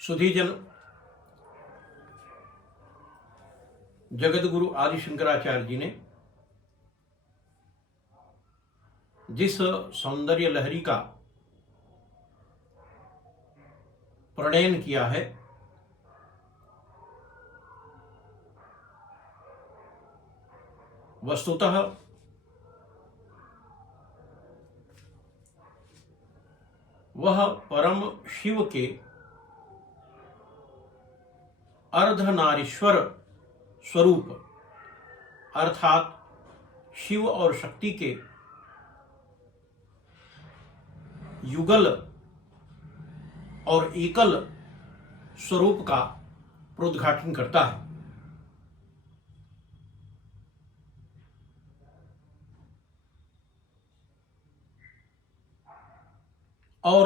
सुधीजन, जगत गुरु आदि शंकराचार्य जी ने जिस सौंदर्य लहरी का प्रणयन किया है, वस्तुतः वह परम शिव के अर्धनारीश्वर स्वरूप अर्थात शिव और शक्ति के युगल और एकल स्वरूप का प्रोद्घाटन करता है। और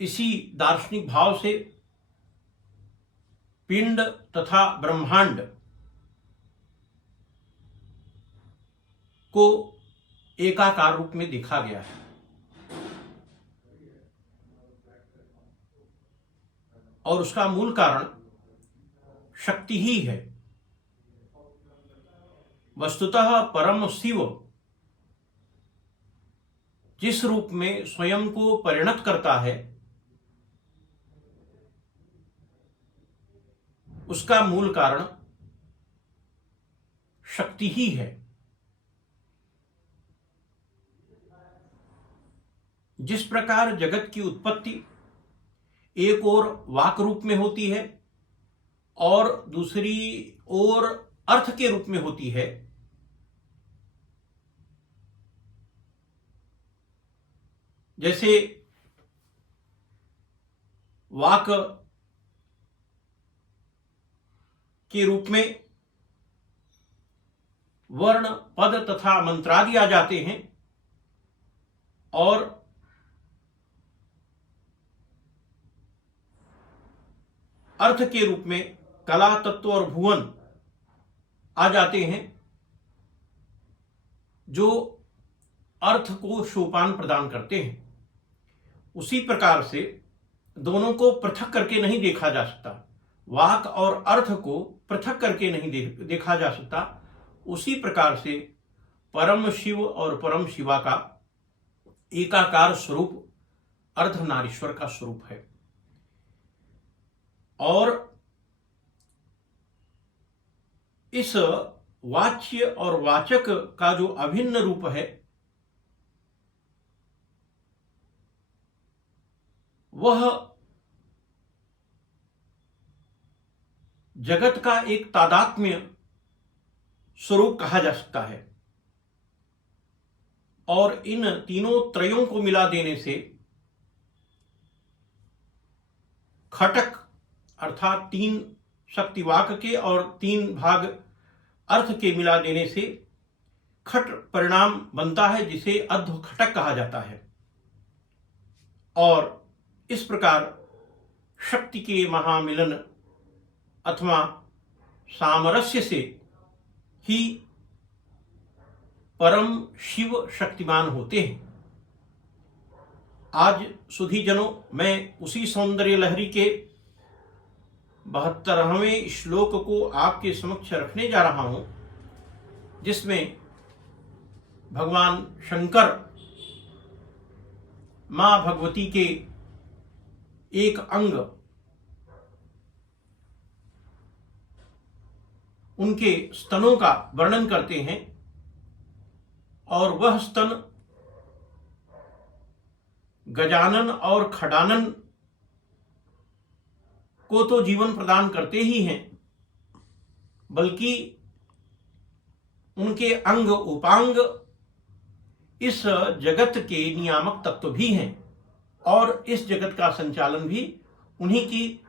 इसी दार्शनिक भाव से पिंड तथा ब्रह्मांड को एकाकार रूप में देखा गया है। और उसका मूल कारण शक्ति ही है। वस्तुतः परम शिव जिस रूप में स्वयं को परिणत करता है, उसका मूल कारण शक्ति ही है। जिस प्रकार जगत की उत्पत्ति एक ओर वाक रूप में होती है और दूसरी ओर अर्थ के रूप में होती है, जैसे वाक के रूप में वर्ण, पद तथा मंत्रादि आ जाते हैं और अर्थ के रूप में कला, तत्व और भुवन आ जाते हैं, जो अर्थ को सोपान प्रदान करते हैं। उसी प्रकार से दोनों को पृथक करके नहीं देखा जा सकता। वाक और अर्थ को पृथक करके नहीं देखा जा सकता। उसी प्रकार से परम शिव और परम शिवा का एकाकार स्वरूप अर्धनारीश्वर का स्वरूप है। और इस वाच्य और वाचक का जो अभिन्न रूप है, वह जगत का एक तादात्म्य स्वरूप कहा जा सकता है। और इन तीनों त्रयों को मिला देने से खटक अर्थात 3 शक्तिवाक के और 3 भाग अर्थ के मिला देने से खट परिणाम बनता है, जिसे अध्व खटक कहा जाता है। और इस प्रकार शक्ति के महामिलन अथवा सामरस्य से ही परम शिव शक्तिमान होते हैं। आज सुधीजनों, मैं उसी सौंदर्य लहरी के 72वें श्लोक को आपके समक्ष रखने जा रहा हूं, जिसमें भगवान शंकर मां भगवती के एक अंग, उनके स्तनों का वर्णन करते हैं। और वह स्तन गजानन और खडानन को तो जीवन प्रदान करते ही हैं, बल्कि उनके अंग उपांग इस जगत के नियामक तत्व भी हैं। और इस जगत का संचालन भी उन्हीं की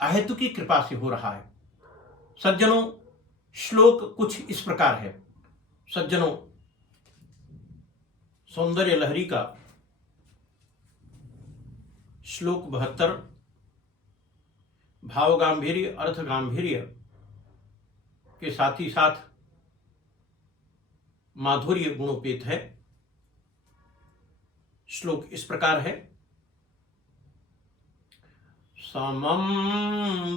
अहेतुकी कृपा से हो रहा है। सज्जनों, श्लोक कुछ इस प्रकार है। सज्जनों, सौंदर्य लहरी का श्लोक 72 भाव गांभीर्य, अर्थ गांभीर्य के साथ ही साथ माधुर्य गुणोपेत है। श्लोक इस प्रकार है। समं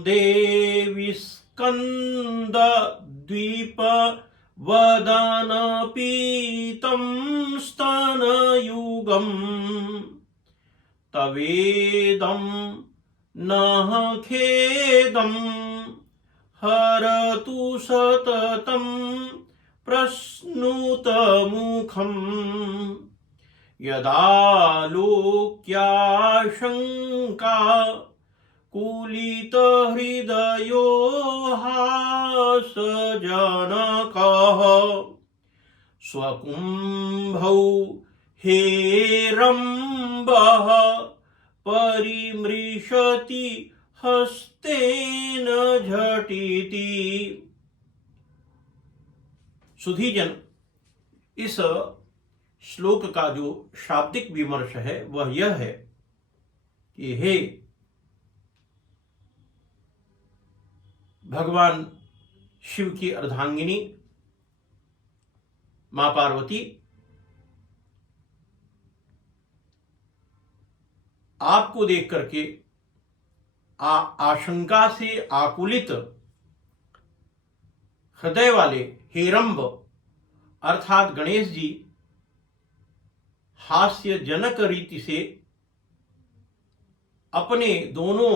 देवि स्कंद द्वीप वदन पीतं स्तनयुगम् तवेदं नः खेदं हरतु सततं प्रश्नुत मुखम् यदालोक्याशंका कुलित हृदयो हासजनकः स्वकुंभौ हेरम्बः परिमृशति हस्तेन झटिति। सुधीजन, इस श्लोक का जो शाब्दिक विमर्श है वह यह है कि हे भगवान शिव की अर्धांगिनी मां पार्वती, आपको देख करके आशंका से आकुलित हृदय वाले हेरंब अर्थात गणेश जी हास्यजनक रीति से अपने दोनों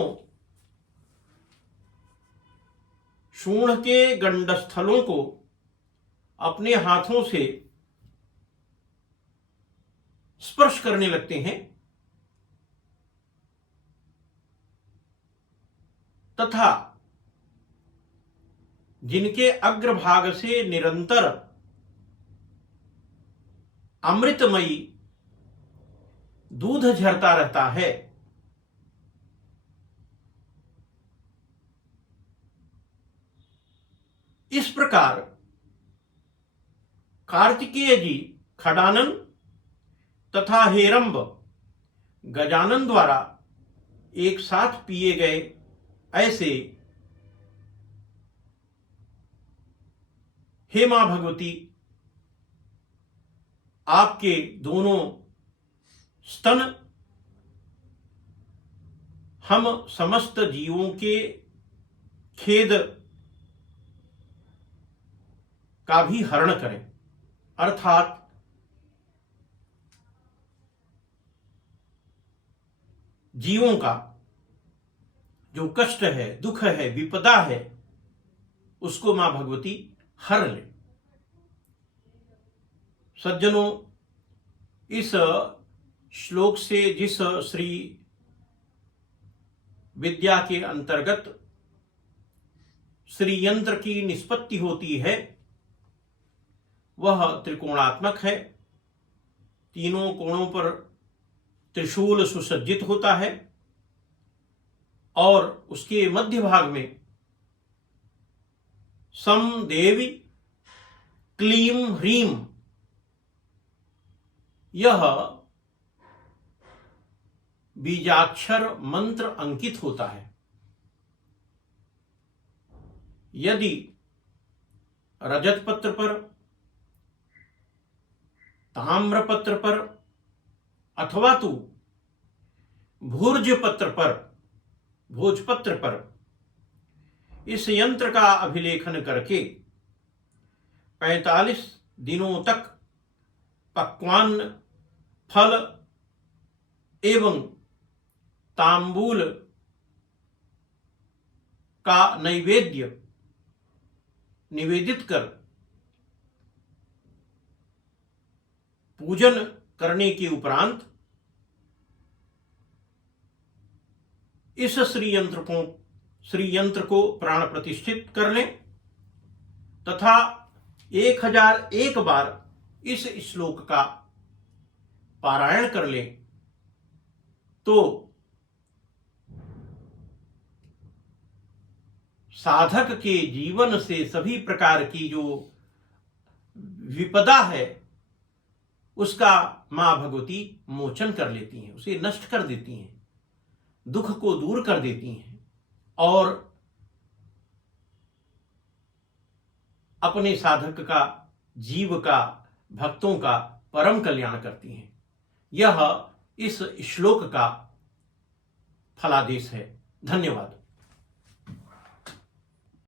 शूण के गंडस्थलों को अपने हाथों से स्पर्श करने लगते हैं तथा जिनके अग्रभाग से निरंतर अमृतमयी दूध झरता रहता है, इस प्रकार कार्तिकेय जी खडानन तथा हेरंब गजानन द्वारा एक साथ पिए गए ऐसे हे मां भगवती, आपके दोनों स्तन हम समस्त जीवों के खेद का भी हरण करें, अर्थात जीवों का जो कष्ट है, दुख है, विपदा है, उसको मां भगवती हर ले। सज्जनों, इस श्लोक से जिस श्री विद्या के अंतर्गत श्री यंत्र की निष्पत्ति होती है वह त्रिकोणात्मक है। तीनों कोणों पर त्रिशूल सुसज्जित होता है और उसके मध्य भाग में सम देवी क्लीम ह्रीम यह बीजाक्षर मंत्र अंकित होता है। यदि रजत पत्र पर, ताम्र पत्र पर अथवा तो भोजपत्र पर इस यंत्र का अभिलेखन करके 45 दिनों तक पक्वान्न फल एवं तांबूल का नैवेद्य निवेदित कर पूजन करने के उपरांत इस श्री यंत्र को प्राण प्रतिष्ठित कर लें तथा 1001 बार इस श्लोक का पारायण कर लें तो साधक के जीवन से सभी प्रकार की जो विपदा है उसका मां भगवती मोचन कर लेती हैं, उसे नष्ट कर देती हैं, दुख को दूर कर देती हैं और अपने साधक का, जीव का, भक्तों का परम कल्याण करती हैं। यह इस श्लोक का फलादेश है। धन्यवाद।